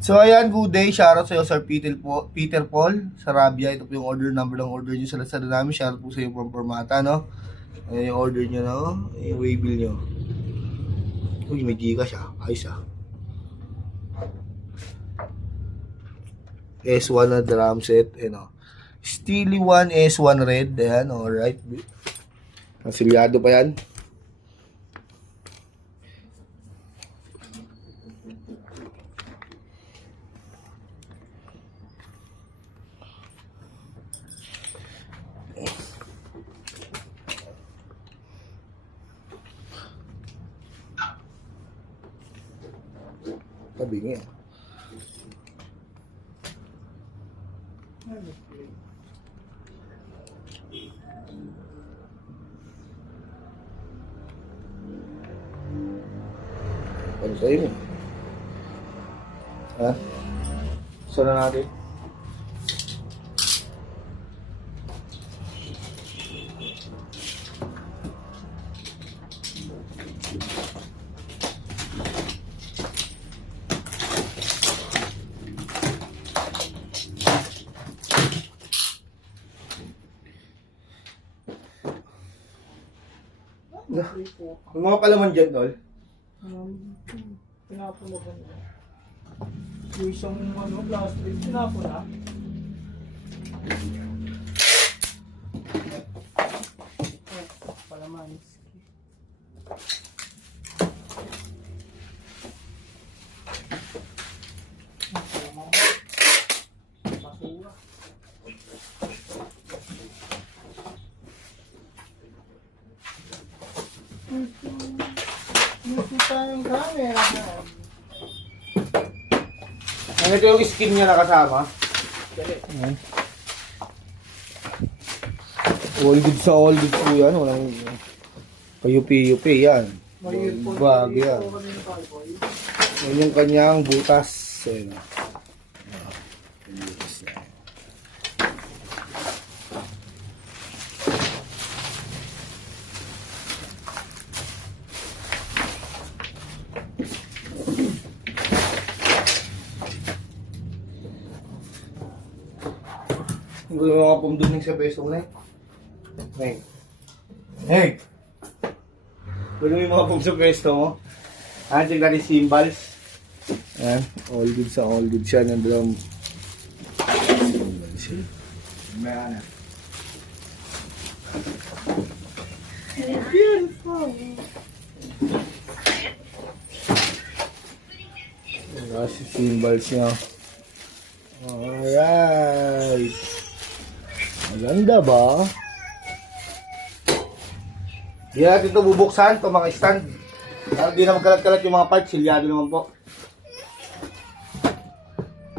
So ayan, good day. Shoutout sa iyo, Sir Peter Paul Sarabia. Ito po yung order number ng order nyo sa Lazada namin. Shoutout po sa iyo from Formata, no? Ayan yung order nyo, no? Ayan yung waybill nyo. Uy, may Gcash ah. Ayos ah. S1 na drum set. Ayan o. Steely 1 S1 red. Ayan, alright. Kasilyado pa yan. Sabi niya. Ano sa'yo mo? Ha? Saan na natin? May mga palaman dyan, tol. Pinapon na ba nila? Yung isang plastic, pinapon na. Palaman. Basura. Gusto tayong camera. Ito yung skin niya nakasama. Ayan. All good sa all good po yan. Walang payupi-yupi yan. Bag yan. Yan yung kanyang butas. Ayan. Hindi ko mga pumduning sa peso mo na eh. Hey! Gusto mo yung mga pum sa pesto mo? Check natin symbols. Ayan, all good sa all good siya. Nandun symbols siya. May na. Beautiful! Kasi symbols niya. Alright! Maganda ba? Di natin ito bubuksan, ito mga stand. Para di na magkalat-kalat yung mga parts, silyado naman po.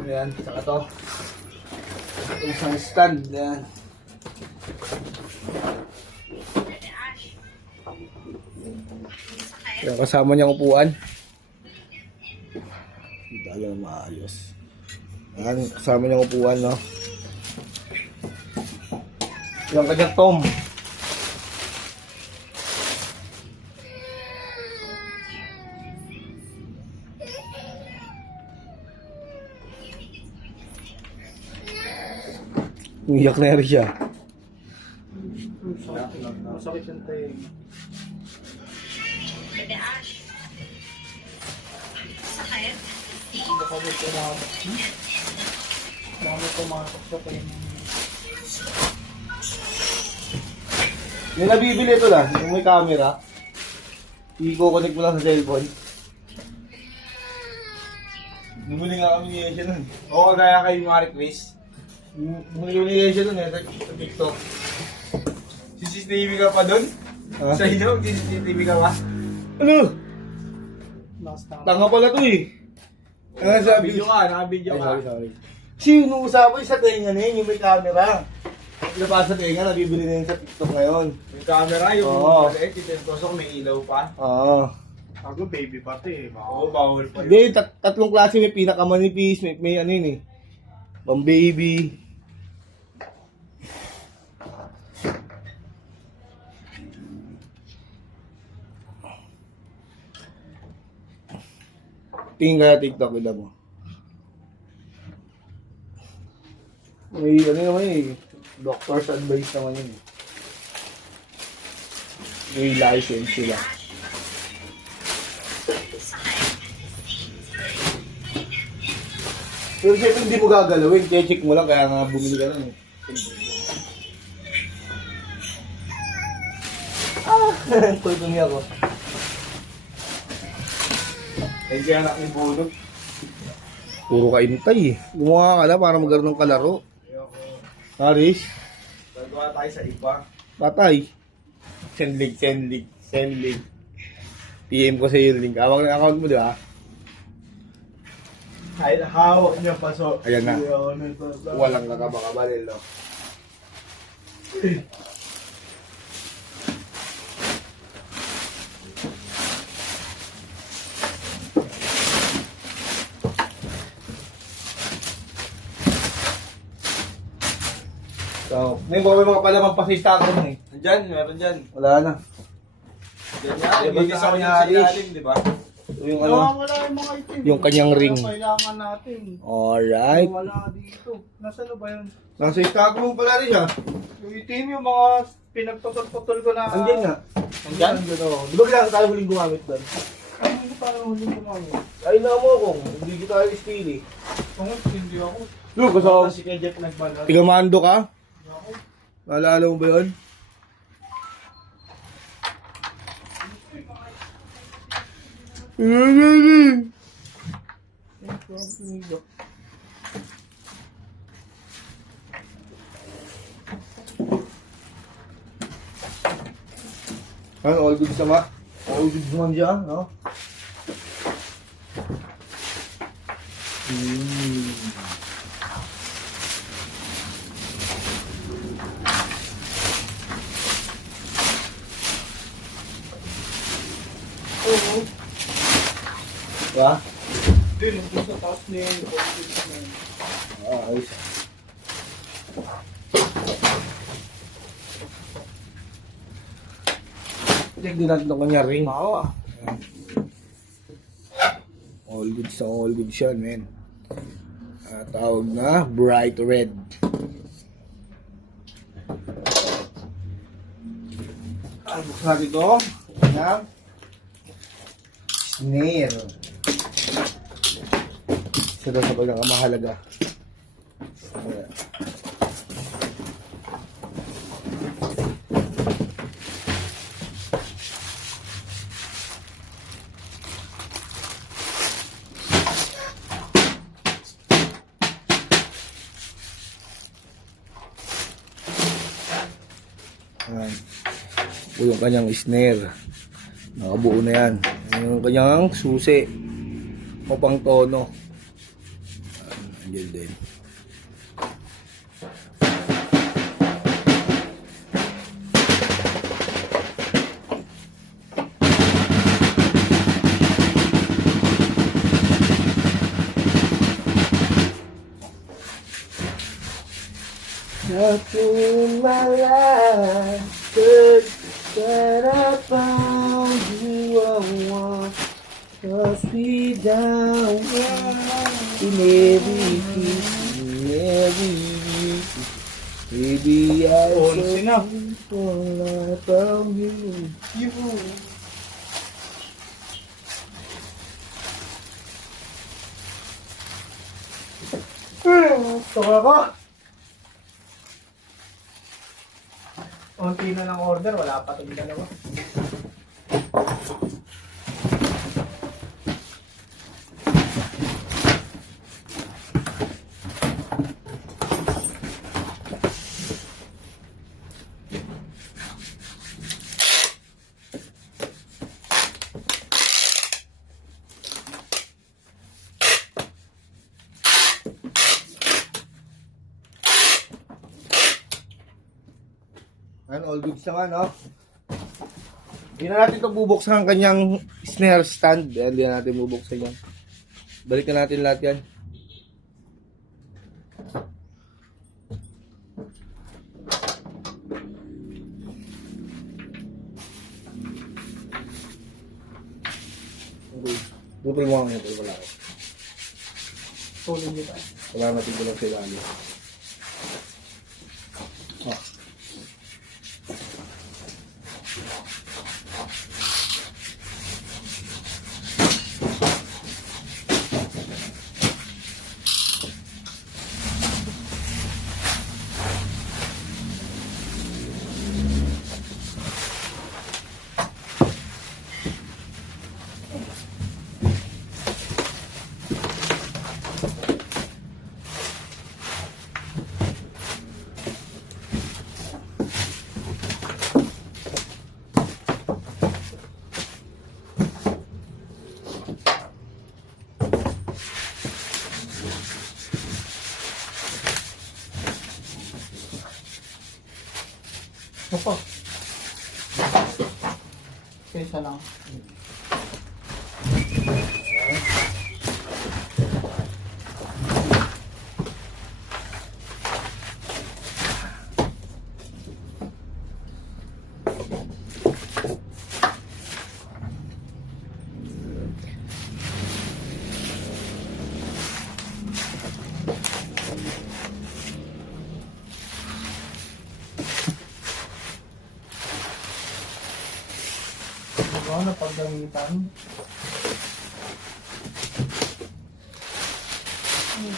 Ayan, saka ito. Isang stand, ayan. Ayan, kasama niyang upuan. Hindi talaga maayos. Ayan, kasama niyang upuan, no? Yung kanyang tom. Umiyak na rin siya. Masakit yung tayo. Sakit? Baka may pumasok. Baka may pumasok sa tayo. Yung nabibili ito lang, yung may camera. I-connect mo lang sa cellphone. Bumili nga kami ni Asia nun. Oo, kagaya kay Marie Chris. Bumili ni Asia nun sa TikTok. CCTV ka pa dun? Ha? Sa inyo, CCTV ka ba? Ano? Last time. Tanga pala to eh. Ano sabi? Video ka, naka-video ka. Sorry. Sino usapan sa tenga na yun, yung may camera. Labas sa tenga, nabibili na yun sa TikTok ngayon. Yung camera, yung Oo. maliit, yung tusok, may ilaw pa. Oo. Ako baby pa ito eh. Oo, bawal pa yun. Hindi, tatlong klase, may pinakamanipis, may ano yun eh. Pang baby. Tingin kaya TikTok, wala mo. May ano naman eh. Doctor's advice naman yun eh. May license sila. Pero siyempre hindi mo gagalawin, kaya check mo lang, kaya nga bumili ka lang eh. Tulong niya ako. Ay, kaya anak ni Bunot. Puro ka intay eh. Gumawa ka na para magkaroon ng kalaro. Haris, Gagawa tayo sa iba. patay. Send link. PM ko sa iyo yung link. Awag na account mo, di ba? Kahit hawak niya pa so. Ayan na. Walang Walang kakabakabalil, no? So, may mga palamang pasista ko nun eh. Nandyan, meron dyan. Wala na. Yan nga, Di ba gigisa ko sa niya sa Aris? ilalim, di ba? So, yung Wala yung mga itim. yung kanyang ring. Yung kailangan natin. Alright. Wala dito. Nasaan na ba yun? Nasa stock room pala rin siya. Yung itim yung mga pinagputol-putol ko na... Andyan nga. Andyan? Andyan o. Di ba kailangan tayo huling gumamit doon? Ay, hindi pa lang huling kumamit. Ay na mo kung hindi tayo steal eh. Hindi ako. Look, kasama Kasi kay Jeff nagbalat. tigamando ka? Naalala mo ba yun? Ano, all good sama? All good naman siya, no? Oo. Diba? Hindi, nandun sa taas niya yung confidence na yun. Ayos. Check din natin ang kanya ring. Bawa. All good siya, man. Tawag na bright red. Buksan natin ito. Ayan. Snare. Isa daw sa pagkakamahalaga. Ayan. Ayan. Ito yung kanyang snare. Nakabuo na yan. Ayan yung kanyang susi. O pang tono. Ayan din. Nothing in my life could that I found you I want us be down in every baby I Onsi na. I found you. Tuka ko. Unti na lang order, wala pa itong dalawa. Ayan, all good siya nga, no? Hindi na natin ito bubuksan ang kanyang snare stand. Ayan, hindi na natin bubuksan yan. Balikan natin lahat yan. Okay. Putol mo ang ito, wala ko. Tulog nyo tayo. Wala natin ko lang sa ilalim. Opo. Kesa lang. Ito na paggamitan.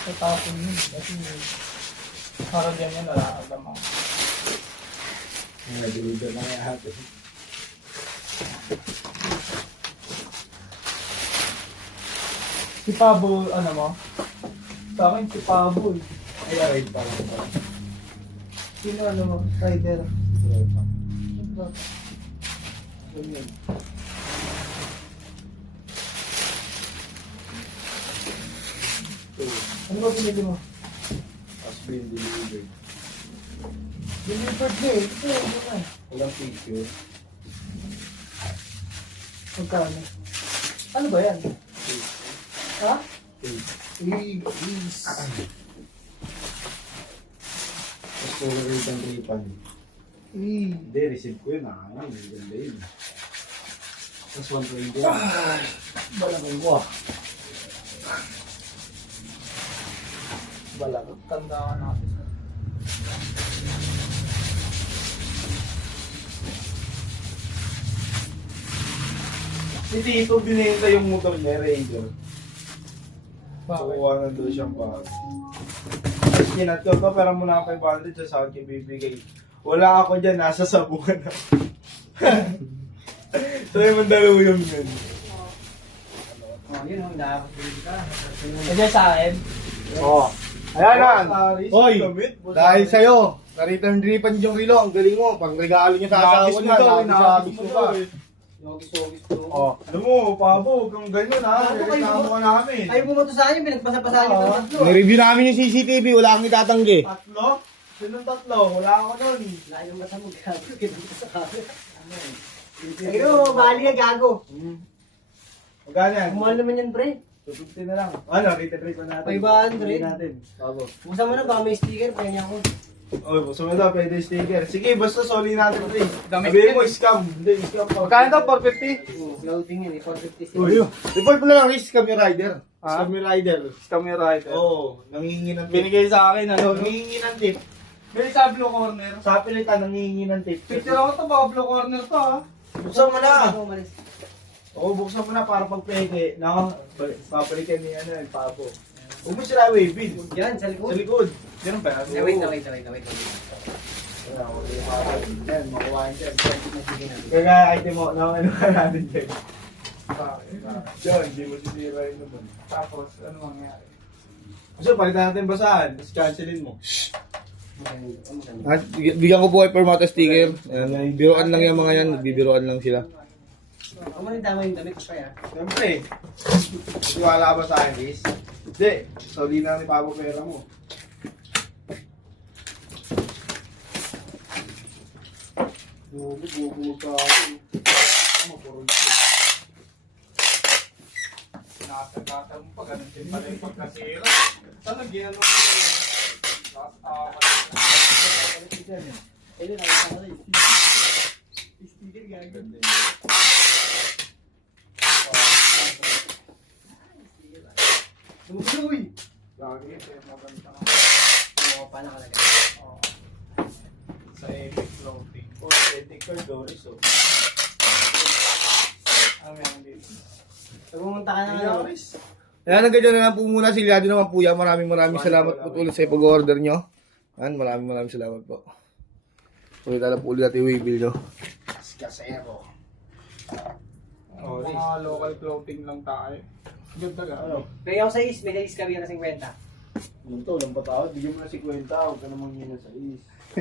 Tatapon yun kasi para dyan yan nalakagam ako. Naguludan na nga natin. Si Pabo, ano mo? Sa akin si Pabo eh. Ay, alright pa lang. Sino ano mo? Rider. Ganyan. Ano ba pinili mo? Has been delivered. Delivered na eh. Ito yun naman. Walang picture. Magkano? Ano ba yan? Ha? Please. Tapos puro rin ang refund. Hindi, receive ko yun ah. Ay, ganda yun. Tapos 120. Balagay ko ah. Balagay. Tanda ka natin. Si Tito binenta yung motor niya, Ranger. Bakit? Kukuha na doon siyang bag. Tapos kinat ko to, pero muna ako 500 sa akin bibigay. Wala ako dyan, nasa sabungan ako. So yung dalawa yung yun. Oh, yun ang nakakabili ka. Kasi sa akin, Oh. Ayan na. Paris, Hoy, damit. dahil sa'yo, na-return refund yung relo. Ang galing mo. Pang regalo niya sa asawa Nakakis mo niya. daw, Nakakis nakakis mo mo pa. daw eh. yogis-yogis to. Oh, alam mo, Pabo, kung ganyan ha, Ano kayo? reklamo ka namin. Ayaw bumato sa akin, pinagpasa-pasahan niyo ng tatlo. Nireview namin yung CCTV. Wala kang itatanggi. Tatlo? Sinong tatlo? Wala ako nun. Layo ng mata mo, gago. Kinita sa camera. Ayun, bali ka, gago. Magkano yan? Kumahal naman yan, pre. 250 na lang. Ano, rate pa natin. 500. Hindi natin. Pabo. Buksan mo na, baka may sticker, kaya niya ako. Oy, buksan mo daw, pwede sticker. Sige, basta soli natin ito eh. Gamit Sabihin yan. mo, scam. Hindi, scam pa. Magkano to? 450? Clothing yun eh, 456. Uy, Report mo na lang. Risk kami rider. scam yung rider. Scam yung rider. Oo, nangihingi ng tip. Binigay sa akin, ano? Nangihingi ng tip. May sa blue corner. Sa pilitan, nangihingi ng tip. Picture ako to, baka blue corner to ha. Buksan mo na. Ano, umalis? Oo, buksan mo na para pag pwede. Papalikan ni ano, yung Pabo. Huwag mo sila waving. Yan, sa Sa likod. likod. Ganun ba? Wait. Yan, makuhain dyan. Kaya item mo, na ano ka natin dyan. Diyan, hindi mo sisira yun naman. Tapos, ano mangyari? So, palitan natin basahan. Tapos cancelin mo. At bigyan ko po kay Permata sticker. Ayan, biroan lang yung mga yan. Nagbibiroan lang sila. Ako man yung tama yung damit ko pa ya. Siyempre, tiwala ka ba sa akin, Liz? Hindi, soli na ni Pabo pera mo. Bubo ka ako. Ano, puro ito. Nakasagatan mo pa, ganun din pala yung pagkasira. Saan nag-ginano mo yun? Ayun, nakita ko rin. Sticker gagawin. Uy! Lagi, maganda ka. Oo, paano ka lagay? Oo. Sa epic floating. O, epic ka, Doris, oh. Ano yan dito? So, pumunta ka na nga. Doris. Ayan, nagkadyan na lang po muna. Silyado naman po yan. Maraming salamat po ulit sa pag-order nyo. Ayan, maraming salamat po. Ulit na po ulit natin yung waybill nyo. Kasero. Mga local clothing lang tayo. Ganda ka. Ano? Bigyan ko sa is, may days kami na 50. Yung to, lang patawad. Bigyan mo na 50. Huwag ka namang yun sa is.